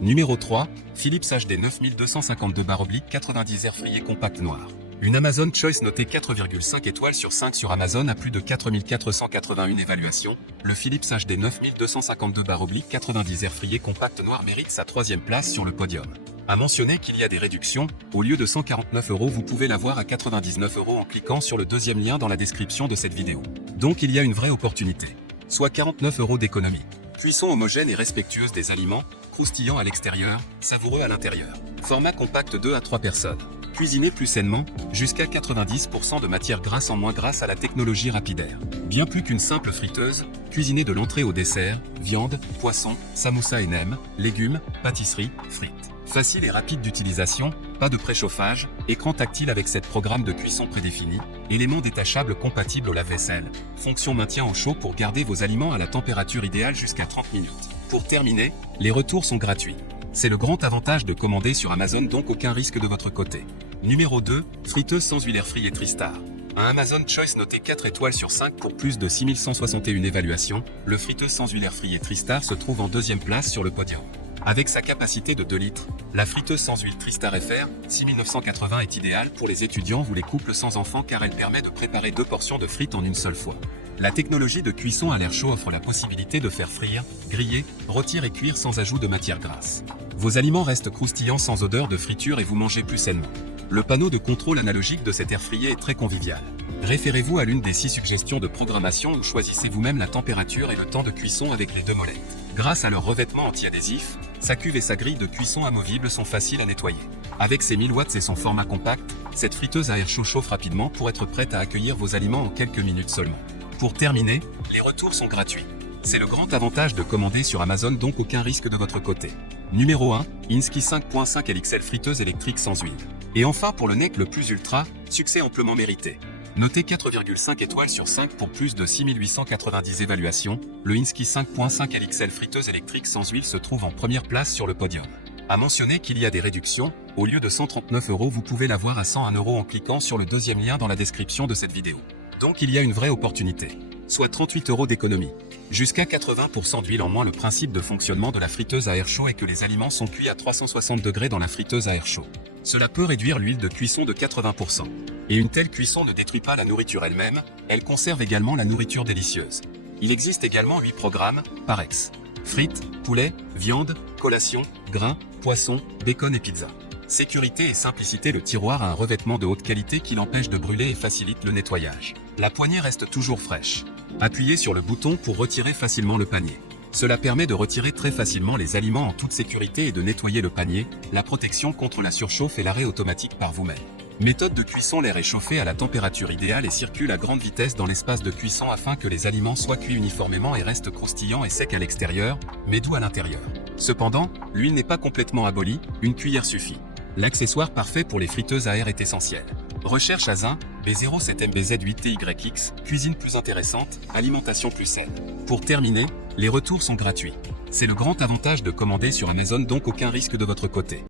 Numéro 3, Philips HD 9252/90 Air Fryer Compact Noir. Une Amazon Choice notée 4,5 étoiles sur 5 sur Amazon à plus de 4481 évaluations, le Philips HD 9252/90 Air Fryer Compact Noir mérite sa 3e place sur le podium. À mentionner qu'il y a des réductions, au lieu de 149 €, vous pouvez l'avoir à 99 € en cliquant sur le deuxième lien dans la description de cette vidéo. Donc il y a une vraie opportunité. Soit 49 € d'économie. Cuisson homogène et respectueuse des aliments, croustillant à l'extérieur, savoureux à l'intérieur. Format compact 2 à 3 personnes. Cuisiner plus sainement, jusqu'à 90% de matière grasse en moins grâce à la technologie Rapidair. Bien plus qu'une simple friteuse, cuisiner de l'entrée au dessert, viande, poisson, samoussa et nems, légumes, pâtisseries, frites. Facile et rapide d'utilisation, pas de préchauffage, écran tactile avec 7 programmes de cuisson prédéfinis, éléments détachables compatibles au lave-vaisselle, fonction maintien au chaud pour garder vos aliments à la température idéale jusqu'à 30 minutes. Pour terminer, les retours sont gratuits. C'est le grand avantage de commander sur Amazon, donc aucun risque de votre côté. Numéro 2, friteuse sans huile Air Fryer Tristar. Un Amazon Choice noté 4 étoiles sur 5 pour plus de 6161 évaluations, le friteuse sans huile Air Fryer Tristar se trouve en 2e place sur le podium. Avec sa capacité de 2 litres, la friteuse sans huile Tristar FR 6980 est idéale pour les étudiants ou les couples sans enfants car elle permet de préparer 2 portions de frites en une seule fois. La technologie de cuisson à l'air chaud offre la possibilité de faire frire, griller, rôtir et cuire sans ajout de matière grasse. Vos aliments restent croustillants sans odeur de friture et vous mangez plus sainement. Le panneau de contrôle analogique de cet air fryer est très convivial. Référez-vous à l'une des 6 suggestions de programmation ou choisissez vous-même la température et le temps de cuisson avec les 2 molettes. Grâce à leur revêtement anti-adhésif, sa cuve et sa grille de cuisson amovible sont faciles à nettoyer. Avec ses 1000 watts et son format compact, cette friteuse à air chaud chauffe rapidement pour être prête à accueillir vos aliments en quelques minutes seulement. Pour terminer, les retours sont gratuits. C'est le grand avantage de commander sur Amazon, donc aucun risque de votre côté. Numéro 1, Insky 5.5 LXL friteuse électrique sans huile. Et enfin pour le NEC le plus ultra, succès amplement mérité. Noté 4,5 étoiles sur 5 pour plus de 6890 évaluations, le Insky 5.5 LXL friteuse électrique sans huile se trouve en première place sur le podium. À mentionner qu'il y a des réductions, au lieu de 139 €, vous pouvez l'avoir à 101 € en cliquant sur le deuxième lien dans la description de cette vidéo. Donc il y a une vraie opportunité. Soit 38 € d'économie. Jusqu'à 80% d'huile en moins. Le principe de fonctionnement de la friteuse à air chaud est que les aliments sont cuits à 360 degrés dans la friteuse à air chaud. Cela peut réduire l'huile de cuisson de 80%. Et une telle cuisson ne détruit pas la nourriture elle-même, elle conserve également la nourriture délicieuse. Il existe également 8 programmes, par ex. Frites, poulet, viande, collation, grains, poisson, bacon et pizza. Sécurité et simplicité. Le tiroir a un revêtement de haute qualité qui l'empêche de brûler et facilite le nettoyage. La poignée reste toujours fraîche. Appuyez sur le bouton pour retirer facilement le panier. Cela permet de retirer très facilement les aliments en toute sécurité et de nettoyer le panier, la protection contre la surchauffe et l'arrêt automatique par vous-même. Méthode de cuisson. L'air est chauffé à la température idéale et circule à grande vitesse dans l'espace de cuisson afin que les aliments soient cuits uniformément et restent croustillants et secs à l'extérieur, mais doux à l'intérieur. Cependant, l'huile n'est pas complètement abolie, une cuillère suffit. L'accessoire parfait pour les friteuses à air est essentiel. Recherche Azin, B07MBZ8TYX, cuisine plus intéressante, alimentation plus saine. Pour terminer, les retours sont gratuits. C'est le grand avantage de commander sur Amazon, donc aucun risque de votre côté.